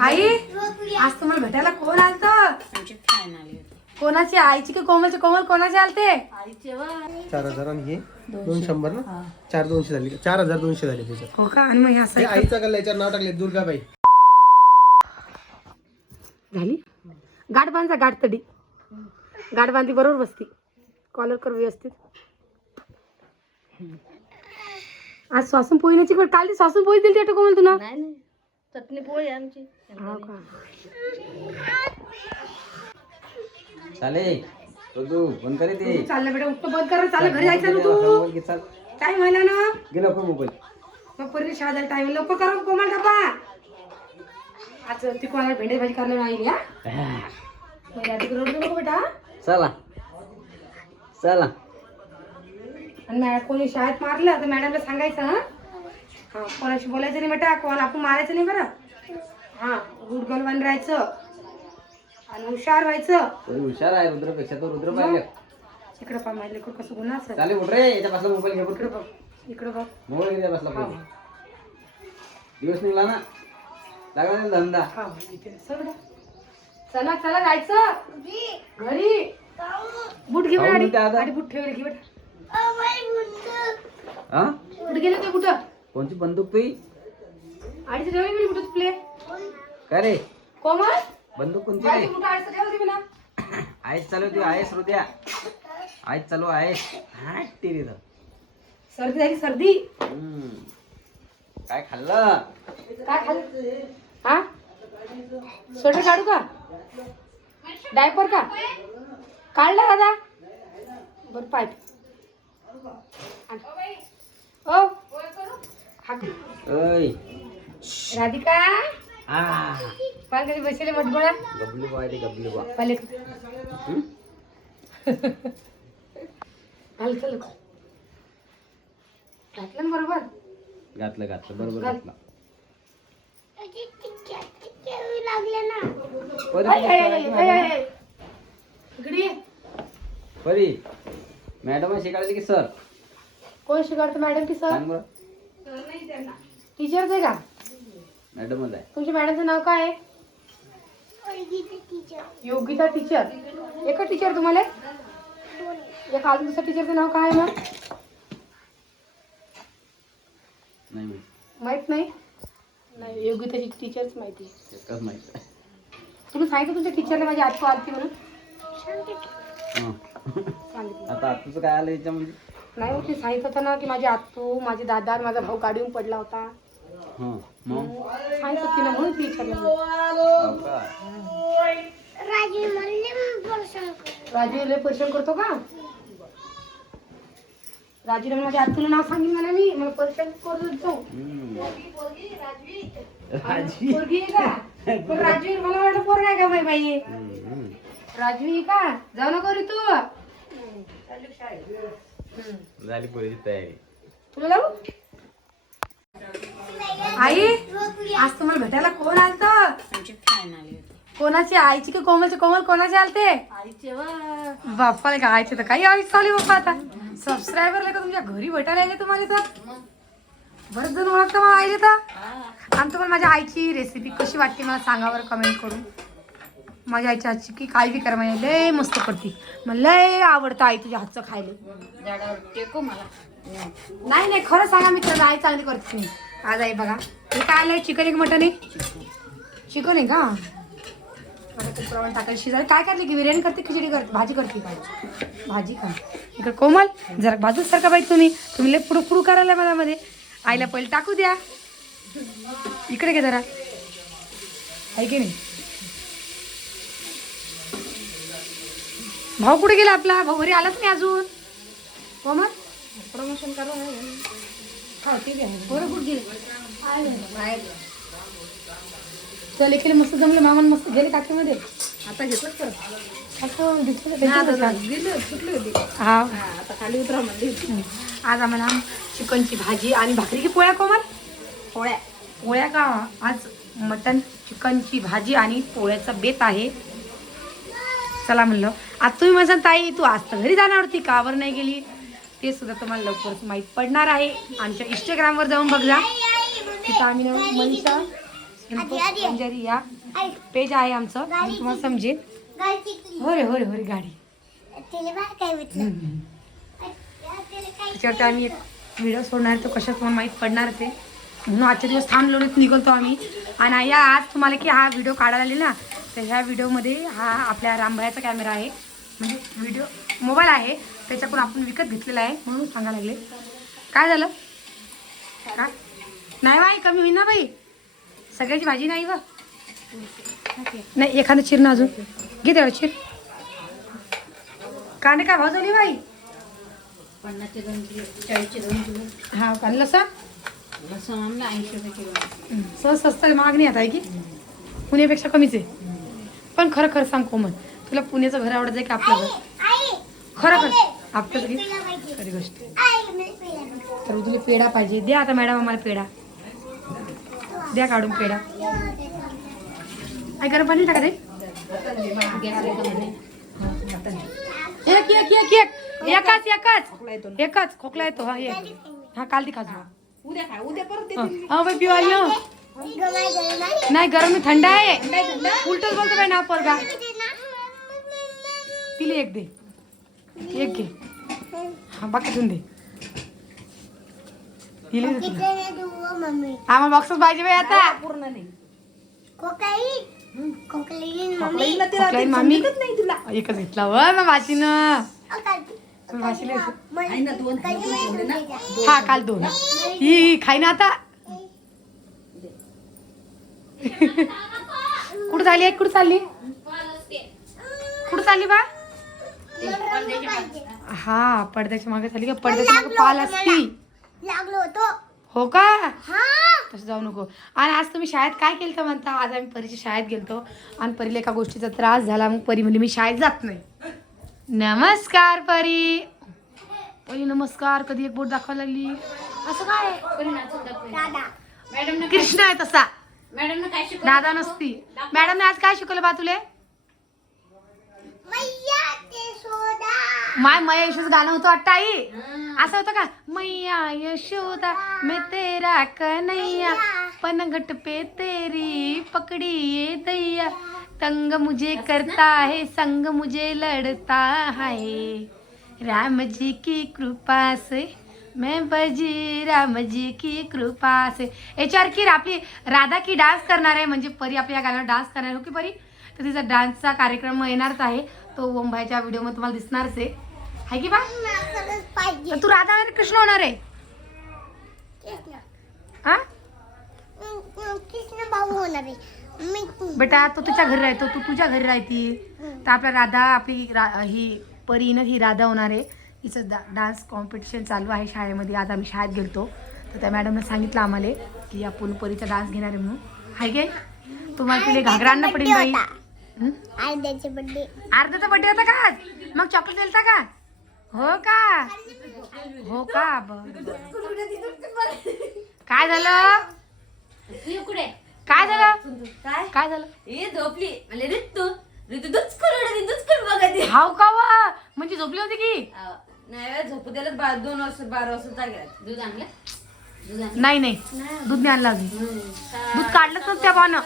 आई आज तुम्हाला भेटायला कोण आलत? आमचे फॅन आले होते. कोणाची? आईची की कोमलची? कोमल कोणाचे आलते? आईचे वा 4000 आणि हे 200 ना 4200 झाली 4200 झाले त्याच्यात. हो का? आणि मग हे असं हे आईचा गल्ला याच्यावर नाव टाकले दुर्गाबाई. झाली गाठ बांधा, गाठ तडी गाठ बांधी बरोबर बसती. कॉलर कर व्यवस्थित. आज स्वासून पोळीची काल ती स्वासून पोळी दिली ते कोमल तुला? नाही नाही चटणी पोळी आमची. हो का? चाले तू बंद करे ते चाललं बेटा, उठतो बंद कर. चाल घरी जायचं ना तू. टाइम व्हायला ना. गेलो पण मोबाईल मग पहिले शाळेला टाइम लवकर करा कोमल डबा. आज ती कोणाला भेंडी भाजी करायला राहिली. नको बेटा. चला चला आणि मॅडम कोणी शाळेत मारलं तर मॅडमला सांगायचं. हा कोणाशी बोलायचं नाही बेटा. कोणाला आपण मारायचं नाही बरं. हा गुडगलवान राहायचं आणि हुशार व्हायचं. हुशार आहे रुद्रपेक्षा तो रुद्र पाहिजे. इकडं पा माझ्या लेकरं कसं गुन्हा असेल. चाले उठ रे याच्या पासला मोबाईल घे इकडं बघ, इकडं बघ. मोबाईल घे बसला पाहिजे. दिवस निघला ना लागला ना धंदा. हा इथे चल बेटा. चला चला जायचं घरी. बूट घे बेटा. म्हणते आता? आणि बूट ठेवले घे बेटा. हा कुठे गेले ते? कुठं कोणची बंदूक तुई? अडीच ठेवले मी. कुठं तुपले काय रे कोमल? बंदूक कोणती बाई, रे? कुठं अडीच ठेवली मी ना. आयस चालू तू आयस हृदया आयस चालू आयस हा टीव्ही सर्दी झाली सर्दी. काय खाल्लं? काय खाल्लं? हा स्वेटर काढू का? डायपर का काढला दादा? बर पाईप. ओ ओय राधिका आ पाय कधी बसले मटबळा. गबली बॉय रे गबली बॉय. पाले चल घातलं ना बरोबर. घातलं घातलं बरोबर घातलं. इकडे ये. परी मॅडम शिकायला की सर कोण शिकवतं? मॅडम की सर? सांग बरं. टीचरच आहे का? मॅडमच आहे. तुमच्या मॅडमचं नाव काय आहे? योगिता टीचर. एकच टीचर तुम्हाला? एक अजून दुसऱ्या टीचरचं नाव काय आहे मग? नाही माहित नाही. नाही योगिताची टीचरच माहिती आहे. एकच माहित आहे. तुम्ही सांगितलं तुमच्या टीचरला माझी आत्तू आलती म्हणून? हं. सांगितलं आता तुझं काय आलं याच्यामध्ये? नाही हो, ते सांगितलं होतं ना की माझी आत्तू, माझे दादा आणि माझा भाऊ गाडीहून पडला होता. हं मग सांगितलं तिला म्हणून ती विचारलं. हो का? राजू लय परिश्रम करतो का? राजूला माझ्या आत्तूला नाव सांगितलं मला. मी मला परिश्रम करतो. राजी पोरगी आहे का? पण राजू मला वाटलं पोरगा आहे का बाई? राजू आहे का? जाऊ नको रे तू. झाली पोरीची तयारी. तुला लावू? आई आज तुम्हाला भेटायला कोण आलत? आमचे फॅन आले होते. कोणाची? आईची की कोमलची? कोमल कोणाचे आलते? आईचे वा बाप्पाला का आईचे तर काही आईच चालू बाप्पा. आता सबस्क्रायबर का तुमच्या घरी भेटायला आले तुम्हाला तर बरेच जण ओळखता मला आईले तर. आणि तुम्हाला माझ्या आईची रेसिपी कशी वाटते मला सांगावर कमेंट करून. माझ्या आईच्या हातची की काय बी करा माझ्या लय मस्त करते. मला लय आवडतं आई तुझ्या हातचं खायला. झाडावर टेको मला. नाही नाही खरं सांगा मी तर आई चांगली करते तुम्ही. आज आई बघा हे काय आलंय? चिकन आहे की मटन आहे? चिकन आहे का? आता खूप प्रमाण टाकायला शिजायला. काय करते की बिर्याणी करते खिचडी करते भाजी करते काय? भाजी का? इकडे कोमल जरा बाजूच सारखा पाहिजे. तुम्ही लय पुढं पुढं करायला मला मध्ये. आईला पहिले टाकू द्या. इकडे घे जरा. आहे की नाही? भाऊ कुठे गेला आपला? भाऊ घरी आलाच नाही अजून. कोमल प्रमोशन करू हा ठीक आहे. बरं कुठे गेले? चल एकीला मस्त जमलं. मामान मस्त गेले टाकीमध्ये. आता घेतलं तर हा आता खाली उतरा म्हणजे. आज आम्हाला चिकनची भाजी आणि भाकरी की पोळ्या? कोमल पोळ्या. पोळ्या का? आज मटन चिकनची भाजी आणि पोळ्याचा बेत आहे. चला म्हणलं. आता तुम्ही म्हणसान ताई तू आज तर घरी जाणार होती का बरं नाही गेली? ते सुद्धा तुम्हाला लवकरच माहीत पडणार आहे. आमच्या इंस्टाग्रामवर जाऊन बघा. तिथं आम्ही ना मनीषा अंजरी या पेज आहे आमचं, तुम्हाला समजेल. हो रे हो रे हो रे गाडी. त्याच्यावरती आम्ही एक व्हिडिओ सोडणार, तो कशा तुम्हाला माहीत पडणार ते, म्हणून आजच्या दिवस थांबलो निघतो आम्ही. आणि या आज तुम्हाला की हा व्हिडिओ काढायला आले ना, तर ह्या व्हिडिओमध्ये हा आपल्या रामभाईचा कॅमेरा आहे, म्हणजे व्हिडिओ मोबाईल आहे त्याच्याकडून आपण विकत घेतलेला आहे, म्हणून सांगायला लागले. काय झालं काय नाही बाई, कमी होईना बाई, सगळ्याची भाजी नाही बा. नाही एखादं चिर ना अजून घे तेवढं चिर. कांदे काय भाव झाली बाई? 50चे 2 किलो, 40चे 2 किलो. हा का लसण लसूण आणलं 80 रुपये किलो. सहज स्वस्त मागणी आता आहे की पुण्यापेक्षा कमीच आहे. पण खरं खरं सांग कोमल, तुला पुण्याचं घर आवडत आहे की आपलं घर? खरं खरं आपलं घरी खरी गोष्ट. तर तुला पेढा पाहिजे, द्या आता मॅडम आम्हाला पेढा द्या काढून पेढा. काय गरम पाणी टाका ते. एक एक एक एक एकाच एकच खोकला येतो. हा एक हा काल ती खाजू. उद्या खा, उद्या परत हा बाई पिवा नाही गरम थंड आहे. उलटच बोलतो बाई ना पोरगा. तिला एक दे, एक घे. हा बाकीतून दे. आम्हाला बॉक्सच पाहिजे बाई आता. पूर्ण नाही. मामी एकच घेतला व भाषीनं. हा काल 2. ही खाई ना आता. कुठं चालली कुठं चालली कुठं चालली बा? हा पडद्याच्या मागे चालली का? पडद्याच्या मागे पाल असती. लागलो होतो. हो का? तसं जाऊ नको. आणि आज तुम्ही शाळेत काय केलं तर म्हणता? आज आम्ही परीच्या शाळेत गेलतो आणि परीला एका गोष्टीचा त्रास झाला, मग परी म्हणली मी शाळेत जात नाही. नमस्कार परी. परी नमस्कार. कधी एक बोट दाखवायला लागली. असं काय? मॅडम कृष्ण आहे तसा. मॅडम काय शिकवलं? दादा नसती. मॅडमने आज काय शिकवलं बा तुले? माय मैया यशोदा गाणं होतं वाटतं आई. असं होतं का? मैया यशोदा मैं तेरा कन्हैया पनघट पे तेरी पकड़ी ये दैया तंग मुझे करता है संग मुझे लड़ता है राम जी की कृपा से मैं बजी राम जी की कृपा से. याच्यावर की आपली राधा की डान्स करणार आहे, म्हणजे परी आपल्या या गाण्यावर डान्स करणार हो की परी. तर तिचा डान्सचा कार्यक्रम येणारच आहे, तो ओमभाईच्या व्हिडिओमध्ये तुम्हाला दिसणारच आहे की बा. तू राधा आणि कृष्ण होणार आहे. हा कृष्ण भाऊ होणार आहे. बेटा तो तुझ्या घरी राहतो, तू तुझ्या घरी राहती. तर आपल्या राधा आपली ही परी ना ही राधा होणार आहे. हिचं डान्स कॉम्पिटिशन चालू आहे शाळेमध्ये. आज आम्ही शाळेत गेलतो तर त्या मॅडमने सांगितलं आम्हाला की आपण परीचा डान्स घेणार आहे म्हणून. हाय गे तुम्हाला तिथे घागरा आणणं पडेल बाई. अर्ध्याचे बड्डे. अर्ध्याचा बड्डे होता का? मग चॉकलेट दिलता का? हो का? हो का? काय झालं? कुठे काय झालं? काय काय झालं? हे झोपली म्हणजे ऋतू दूधच बघा. हाव का वा? म्हणजे झोपली होती की? नाही झोपू द्यायला 2 वर्ष 12 वर्ष जागे. दूध आणलं? दूध आणलं नाही नाही दूध नाही आणलं अजून. दूध काढलंच नव्हतं त्या पानं.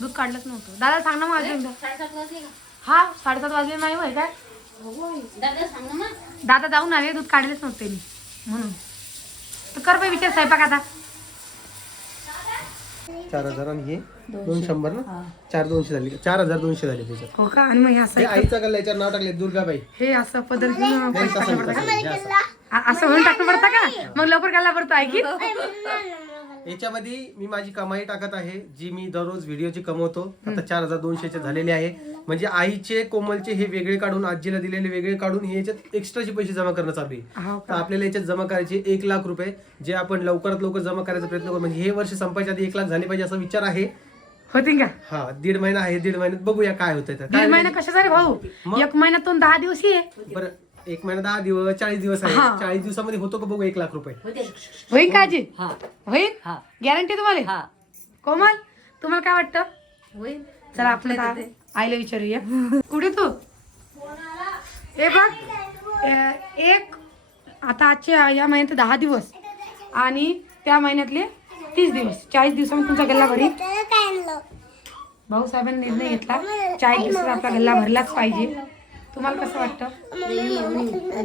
दूध काढलंच नव्हतं. दादा सांग ना मग अजून एकदा. 7:30 वाजले का? हा 7:30 वाजले नाही होय काय? दादा सांग ना मग. दादा जाऊन आले, दूध काढलेच नव्हते मी म्हणून. तर कर बाई विचार स्वयंपाक आता. 4000 आणि हे 200 ना, 4200 झाली. 4200 झाले त्याच्यात. हो का? आणि मग हे हे असं आईचा गल्ला, याच्यावर नाव टाकले दुर्गाबाई. हे असं पद्धतीनं पैसे टाकणं पडतं का? हे असं. असं म्हणून टाकणं पडतं का? मग लवकर घालला पडतो आहे की? याच्यामध्ये मी माझी कमाई टाकत आहे, जी मी दररोज व्हिडिओची कमवतो. आता 4200 झालेले आहे. म्हणजे आईचे कोमलचे हे वेगळे काढून, आजीला दिलेले वेगळे काढून हे याच्यात एक्स्ट्राचे पैसे जमा करणं चालू आहे. हो तर का? आपल्याला याच्यात जमा करायचे 1 लाख रुपये, जे आपण लवकरात लवकर जमा करायचा प्रयत्न करू. म्हणजे हे वर्ष संपायच्या आधी 1 लाख झाले पाहिजे असा विचार आहे. होती का? हा 1.5 महिना आहे. 1.5 महिन्यात बघूया काय होतंय. तर 1.5 महिना कशा झाले भाऊ? मग? 1 महिन्यातून 10 दिवस ये. बरं 1 महिना 10 दिवस 40 दिवस आहे. हा. 40 दिवसामध्ये होतो का बघू 1 लाख रुपये. होईल का आजी? हा होईल हा गॅरंटी तुम्हाला? हा कोमल तुम्हाला काय वाटतं? होईल. चला आपण आता आईला विचारूया. कुठे तू? हे बघ एक आता आजचे या महिन्यात 10 दिवस आणि त्या महिन्यातले 30 दिवस 40 दिवसामध्ये तुमचा गल्ला भरील. त्याला काय आणलं? भाऊसाहेबांनी निर्णय घेतला 40 दिवसात आपला गल्ला भरलाच पाहिजे. तुम्हाला कसं वाटतं?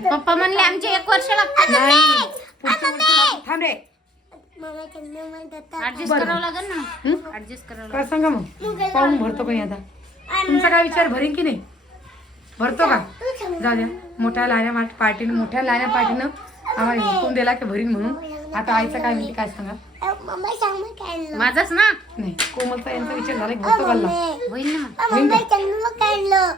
पप्पा म्हणले आमचे 1 वर्ष लागतं. नाही पुढच्या वर्षी थांब रे. मम्मा चंदू म्हणतात ऍडजस्ट करावं लागेल ना. ऍडजस्ट करावं लागेल. काय सांगा मग पाहून भरतो कोणी आता. तुमचा काय विचार भरीन की नाही? भरतो का? जाऊ द्या. मोठ्या लहान्या पार्टीनं आम्हाला हुकूम दिला की भरीन म्हणून. आता आईचं काय म्हणते काय सांगा? मम्मा सांग मग काय आणलं? माझाच ना नाही कोमलचा यांचा विचार झाला की भरतो गल्ला. मम्मी होईल ना. मम्मा चंदू काय आणलं?